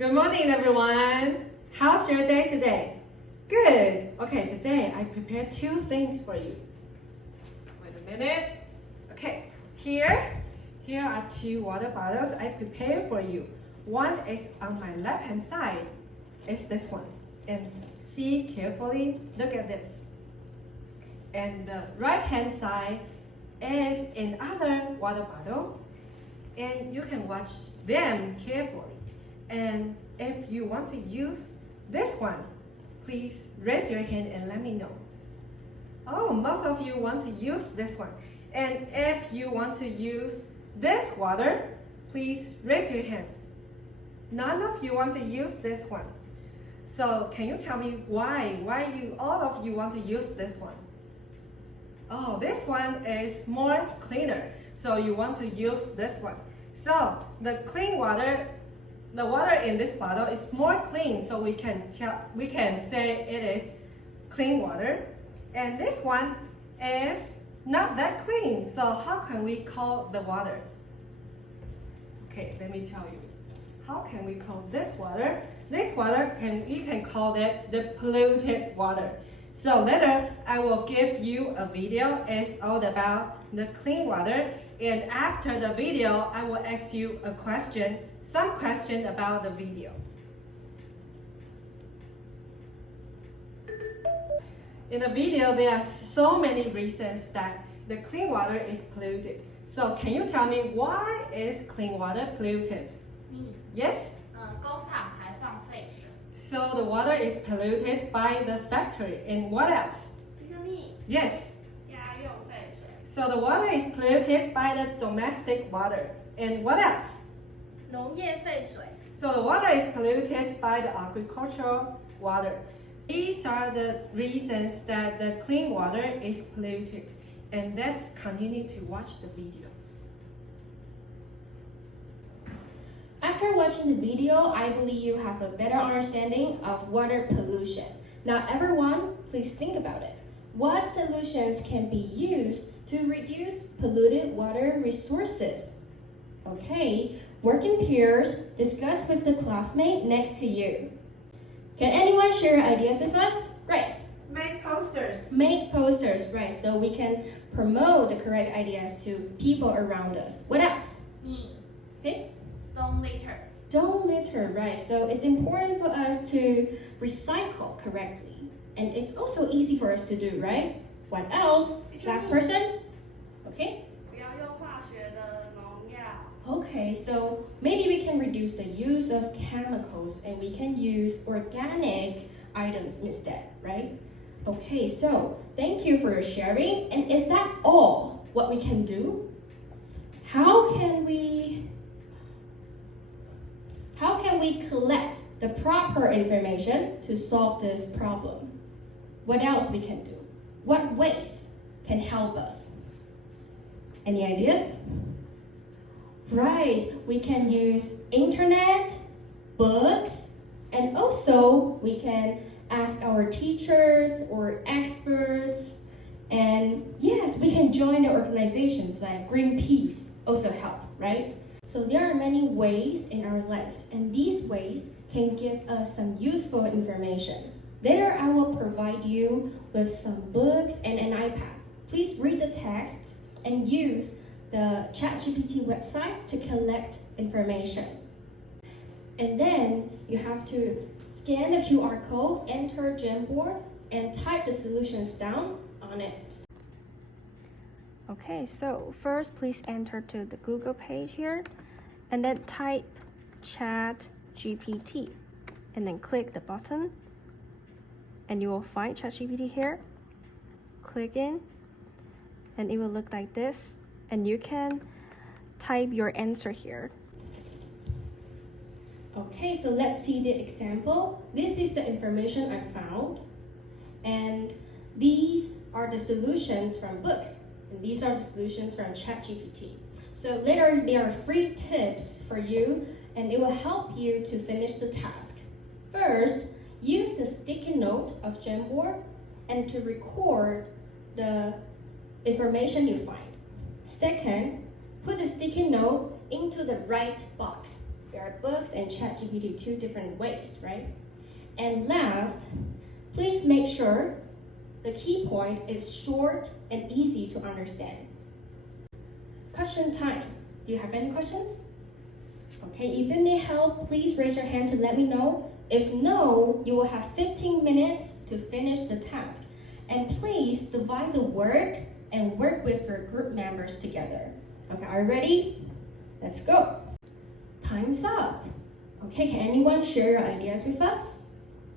Good morning, everyone. How's your day today? Good. Okay, today I prepared two things for you. Wait a minute. Okay, here are two water bottles I prepared for you. One is on my left-hand side. It's this one. And see carefully, look at this. And the right-hand side is another water bottle. And you can watch them carefully. And if you want to use this one, please raise your hand and let me know. Oh, most of you want to use this one. And if you want to use this water, please raise your hand. None of you want to use this one. So can you tell me why all of you want to use this one? Oh, this one is more cleaner, so you want to use this one. So the water in this bottle is more clean, so we can say it is clean water. And this one is not that clean, so how can we call the water? Okay, let me tell you. How can we call this water? This water, you can call it the polluted water. So later, I will give you a video. It's all about the clean water. And after the video, I will ask you some question about the video. In the video, there are so many reasons that the clean water is polluted. So can you tell me why is clean water polluted? Yes? 工厂排放废水。 So the water is polluted by the factory. And what else? Yes. 家用废水。 So the water is polluted by the domestic water. And what else? 农业废水。 So the water is polluted by the agricultural water. These are the reasons that the clean water is polluted. And let's continue to watch the video. After watching the video, I believe you have a better understanding of water pollution. Now everyone, please think about it. What solutions can be used to reduce polluted water resources? Okay, work in pairs, discuss with the classmate next to you. Can anyone share ideas with us? Grace. Make posters. Make posters, right, so we can promote the correct ideas to people around us. What else? Me. Okay. Don't litter. Don't litter, right? So it's important for us to recycle correctly. And it's also easy for us to do, right? What else? Last person? Okay. 不要用化学的农药。 Okay, so maybe we can reduce the use of chemicals and we can use organic items instead, right? Okay, so thank you for your sharing. And is that all what we can do? How can we collect the proper information to solve this problem? What else we can do? What ways can help us? Any ideas? Right, we can use internet, books, and also we can ask our teachers or experts. And yes, we can join the organizations like Greenpeace, also help, right? So there are many ways in our lives, and these ways can give us some useful information. Later, I will provide you with some books and an iPad. Please read the text and use the ChatGPT website to collect information. And then you have to scan the QR code, enter Jamboard, and type the solutions down on it. Okay, so first please enter to the Google page here and then type ChatGPT and then click the button and you will find ChatGPT here. Click in and it will look like this and you can type your answer here. Okay, so let's see the example. This is the information I found, and these are the solutions from books. And these are the solutions from ChatGPT. So later, there are 3 tips for you, and it will help you to finish the task. First, use the sticky note of Jamboard and to record the information you find. Second, put the sticky note into the right box. there are books and ChatGPT, two different ways, right? And last, please make sure the key point is short and easy to understand. Question time. Do you have any questions? Okay, if you need help, please raise your hand to let me know. If no, you will have 15 minutes to finish the task. And please divide the work and work with your group members together. Okay, are you ready? Let's go. Time's up. Okay, can anyone share your ideas with us?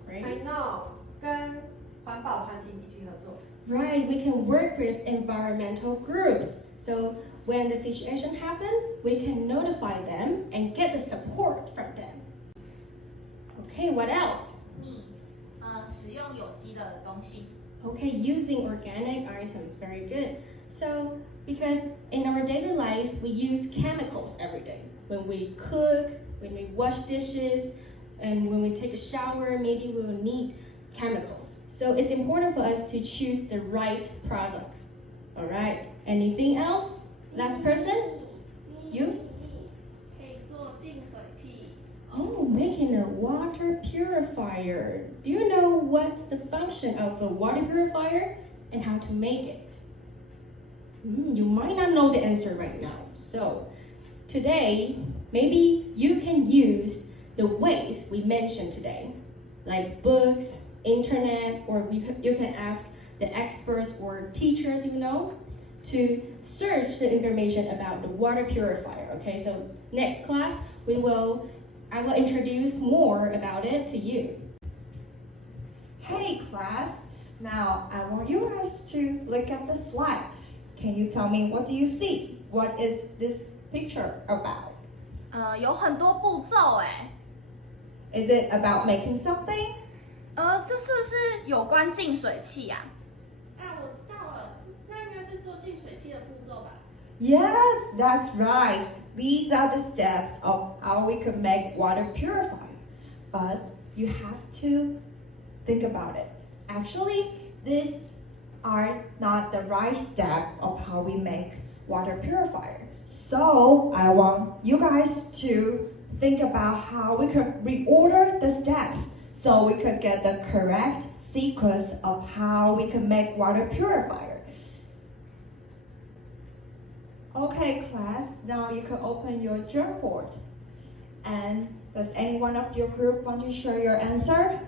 Great. I know. 跟环保团体一起合作。 Right, we can work with environmental groups. So when the situation happens, we can notify them and get the support from them. Okay, what else? Me，使用有机的东西。 Okay, using organic items, very good. So, because in our daily lives, we use chemicals every day. When we cook, when we wash dishes, and when we take a shower, maybe we will need chemicals. So it's important for us to choose the right product. All right, anything else? Last person? You? 可以做净水器。 Oh, making a water purifier. Do you know what's the function of a water purifier and how to make it? You might not know the answer right now. So today, maybe you can use the ways we mentioned today, like books, internet, or you can ask the experts or teachers you know to search the information about the water purifier. Okay, so next class, I will introduce more about it to you. Hey class, now I want you guys to look at the slide. Can you tell me what do you see? What is this picture about? 有很多步骤哎。 Is it about making something? 这是不是有关净水器呀？我知道了，那应该是做净水器的步骤吧？ Yes, that's right. These are the steps of how we could make water purifier. But you have to think about it. Actually, these are not the right step of how we make water purifier. So I want you guys to think about how we could reorder the steps so we could get the correct sequence of how we can make water purifier. Okay, class, now you can open your journal board. And does anyone of your group want to share your answer?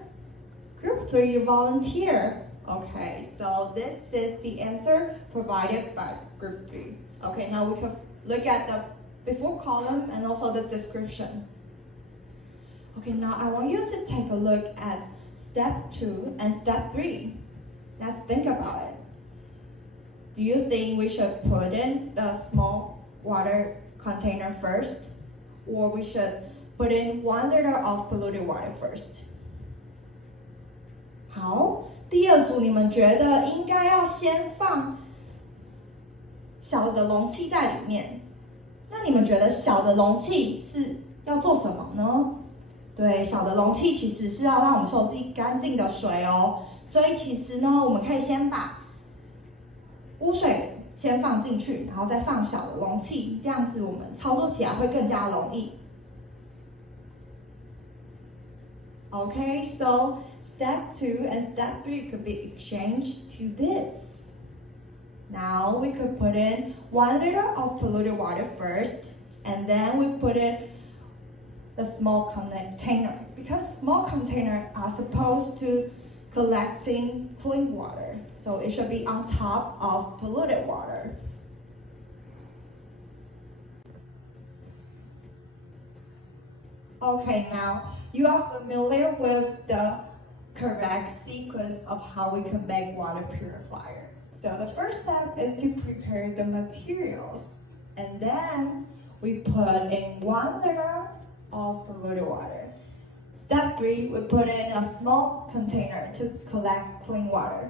Group 3, you volunteer. Okay, so this is the answer provided by group 3. Okay, now we can look at the before column and also the description. Okay, now I want you to take a look at step 2 and step 3. Let's think about it. Do you think we should put in the small water container first? Or we should put in 1 liter of polluted water first? 好，第二组你们觉得应该要先放小的容器在里面。那你们觉得小的容器是要做什么呢？对，小的容器其实是要让我们收集干净的水哦。所以其实呢，我们可以先把污水先放进去，然后再放小的容器，这样子我们操作起来会更加容易。Okay, so step 2 and step 3 could be exchanged to this. Now we could put in 1 liter of polluted water first, and then we put in the small container, because small containers are supposed to collecting clean water, so it should be on top of polluted water. Okay, now you are familiar with the correct sequence of how we can make water purifier. So the first step is to prepare the materials, and then we put in 1 liter of polluted water. Step 3, we put in a small container to collect clean water.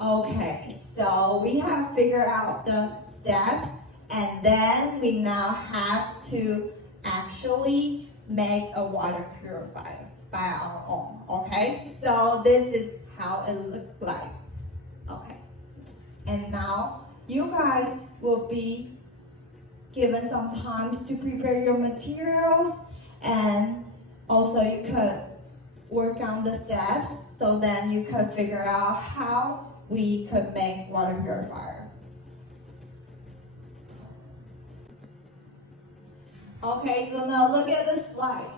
Okay, so we have figured out the steps, and then we now have to actually make a water purifier by our own. Okay, so this is how it looks like. Okay, and now you guys will be given some time to prepare your materials, And also you could work on the steps, so then you could figure out how we could make water purifier. Okay, so now look at the slide.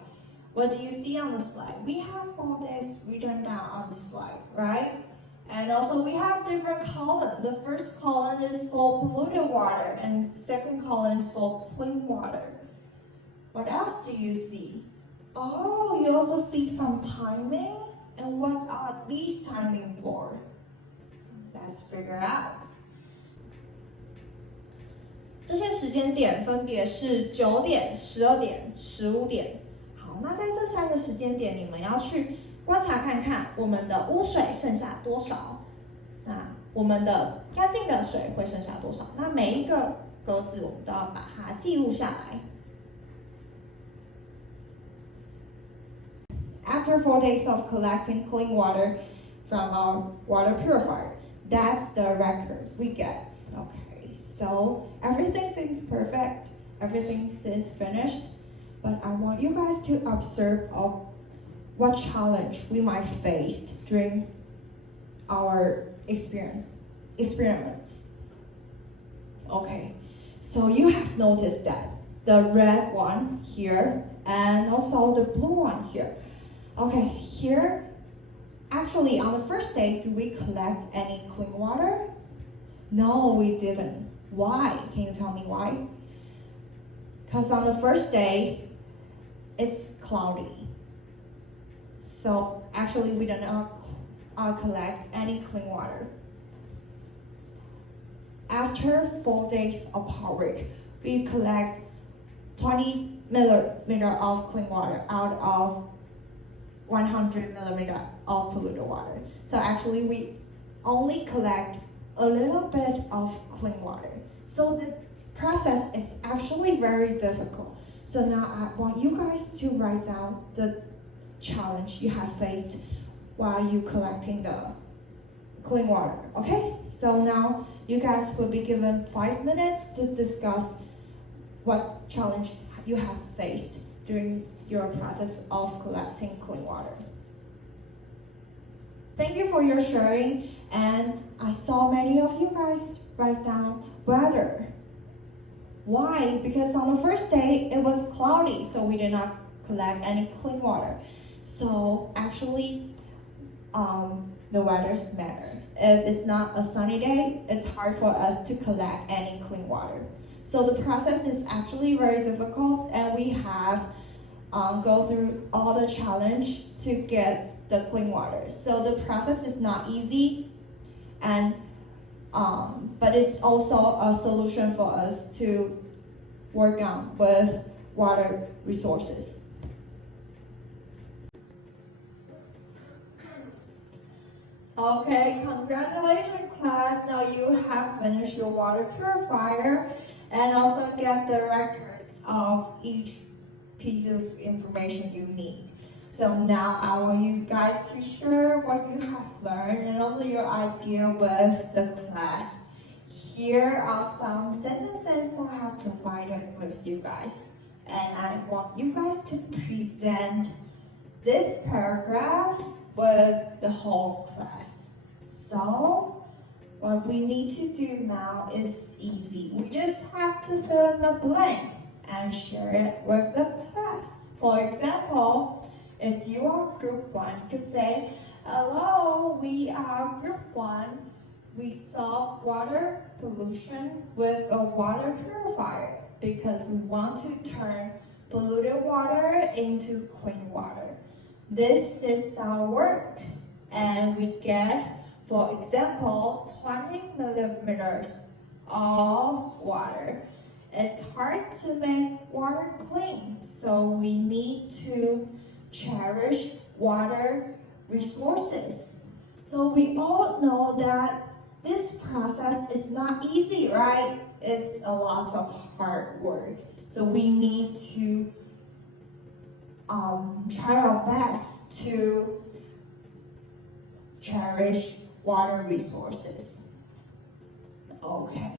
What do you see on the slide? We have all this written down on the slide, right? And also we have different columns. The first column is for polluted water and second column is for clean water. What else do you see? Oh, you also see some timing. And what are these timing for? Let's figure out. 这些时间点分别是9点、12点、15点。好，那在这3个时间点，你们要去观察看看我们的污水剩下多少，那我们的干净的水会剩下多少？那每一个格子我们都要把它记录下来。After 4 days of collecting clean water from our water purifier, that's the record we get. Okay, so everything seems perfect, everything seems finished, but I want you guys to observe what challenge we might face during our experiments. Okay, so you have noticed that the red one here and also the blue one here. Okay, here, actually on the first day, do we collect any clean water? No, we didn't. Why? Can you tell me why? Because on the first day, it's cloudy. So actually we did not collect any clean water. After 4 days of hard work, we collect 20 millimeter of clean water out of 100 millimeter of polluted water. So actually we only collect a little bit of clean water. So the process is actually very difficult. So now I want you guys to write down the challenge you have faced while you collecting the clean water, okay? So now you guys will be given 5 minutes to discuss what challenge you have faced during your process of collecting clean water. Thank you for your sharing, and I saw many of you guys write down weather. Why? Because on the first day it was cloudy, so we did not collect any clean water. So actually, the weather's matter. If it's not a sunny day, it's hard for us to collect any clean water. So the process is actually very difficult, and we have go through all the challenge to get the clean water. So the process is not easy, and but it's also a solution for us to work on with water resources. Okay, congratulations class. Now you have finished your water purifier and also get the records of each piece of information you need. So now I want you guys to share what you have learned and also your idea with the class. Here are some sentences I have provided with you guys. And I want you guys to present this paragraph with the whole class. So what we need to do now is easy. We just have to fill in the blank and share it with the class. For example, if you are group 1, you could say, hello, we are group 1. We solve water pollution with a water purifier because we want to turn polluted water into clean water. This is our work, and we get, for example, 20 millimeters of water. It's hard to make water clean, so we need to cherish water resources. So we all know that this process is not easy, right? It's a lot of hard work. So we need to try our best to cherish water resources. Okay.